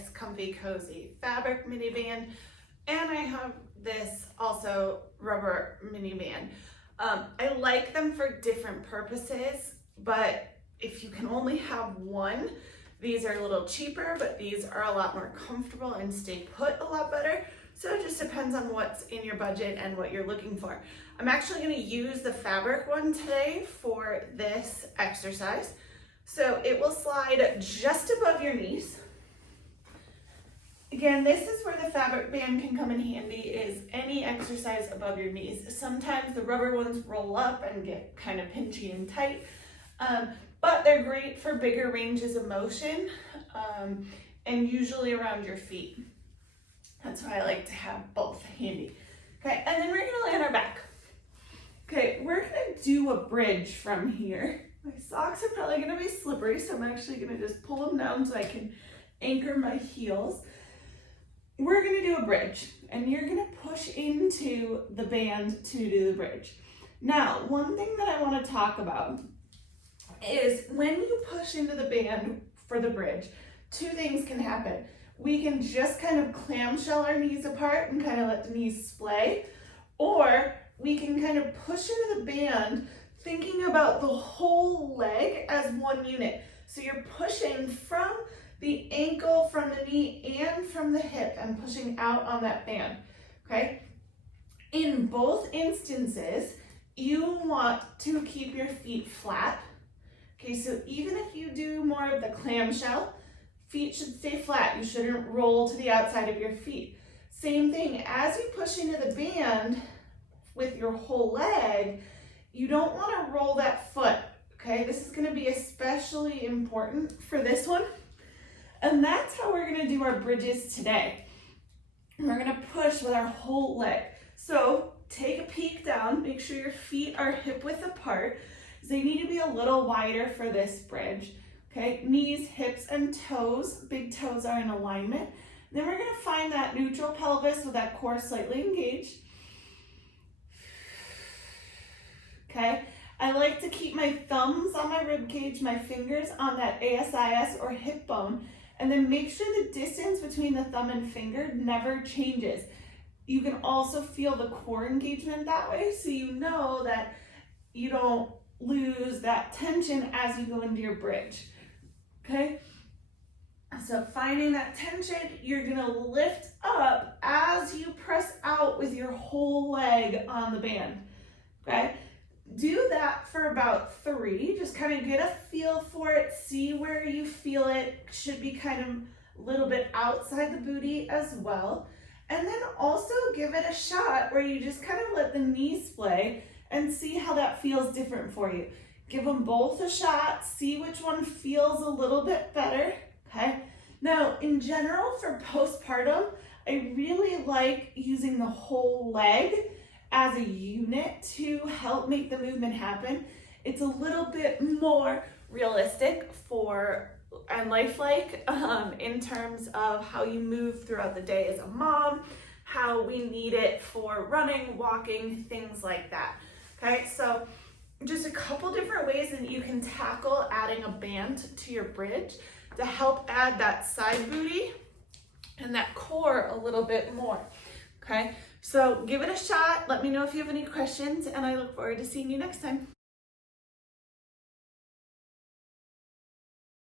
this comfy, cozy fabric mini band, and I have this also rubber mini band. I like them for different purposes, but if you can only have one, these are a little cheaper, but these are a lot more comfortable and stay put a lot better. So it just depends on what's in your budget and what you're looking for. I'm actually going to use the fabric one today for this exercise. So it will slide just above your knees. Again, this is where the fabric band can come in handy, is any exercise above your knees. Sometimes the rubber ones roll up and get kind of pinchy and tight, but they're great for bigger ranges of motion and usually around your feet. That's why I like to have both handy. Okay, and then we're gonna lay on our back. Okay, we're gonna do a bridge from here. My socks are probably gonna be slippery, so I'm actually gonna just pull them down so I can anchor my heels. We're gonna do a bridge, and you're gonna push into the band to do the bridge. Now, one thing that I wanna talk about is when you push into the band for the bridge, two things can happen. We can just kind of clamshell our knees apart and kind of let the knees splay, or we can kind of push into the band thinking about the whole leg as one unit. So you're pushing from the ankle, from the knee, and from the hip, and pushing out on that band, okay? In both instances, you want to keep your feet flat. Okay, so even if you do more of the clamshell, feet should stay flat. You shouldn't roll to the outside of your feet. Same thing, as you push into the band with your whole leg, you don't want to roll that foot, okay? This is going to be especially important for this one. And that's how we're going to do our bridges today. We're going to push with our whole leg. So take a peek down, make sure your feet are hip width apart. They need to be a little wider for this bridge. Okay, knees, hips, and toes. Big toes are in alignment. Then we're going to find that neutral pelvis with that core slightly engaged. Okay, I like to keep my thumbs on my rib cage, my fingers on that ASIS or hip bone, and then make sure the distance between the thumb and finger never changes. You can also feel the core engagement that way, so you know that you don't lose that tension as you go into your bridge. Okay, so finding that tension, you're gonna lift up as you press out with your whole leg on the band. Okay, do that for about 3. Just kind of get a feel for it, see where you feel it. Should be kind of a little bit outside the booty as well. And then also give it a shot where you just kind of let the knees splay and see how that feels different for you. Give them both a shot, see which one feels a little bit better, okay? Now, in general, for postpartum, I really like using the whole leg as a unit to help make the movement happen. It's a little bit more realistic and lifelike in terms of how you move throughout the day as a mom, how we need it for running, walking, things like that. Okay, so just a couple different ways that you can tackle adding a band to your bridge to help add that side booty and that core a little bit more. Okay, so give it a shot. Let me know if you have any questions, and I look forward to seeing you next time.